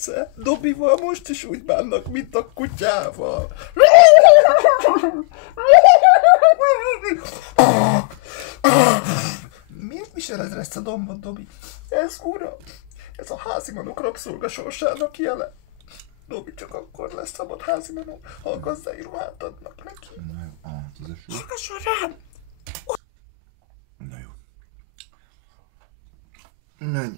Persze, Dobival most is úgy bánnak, mint a kutyával. Miért viseled ezt a dombot, Dobi? Ez ura, ez a házimanok rabszolga sorsának jele. Dobi csak akkor lesz szabad házimanok, ha a gazdái ruhát adnak neki. Hallgasson rám! Na jó. Menj.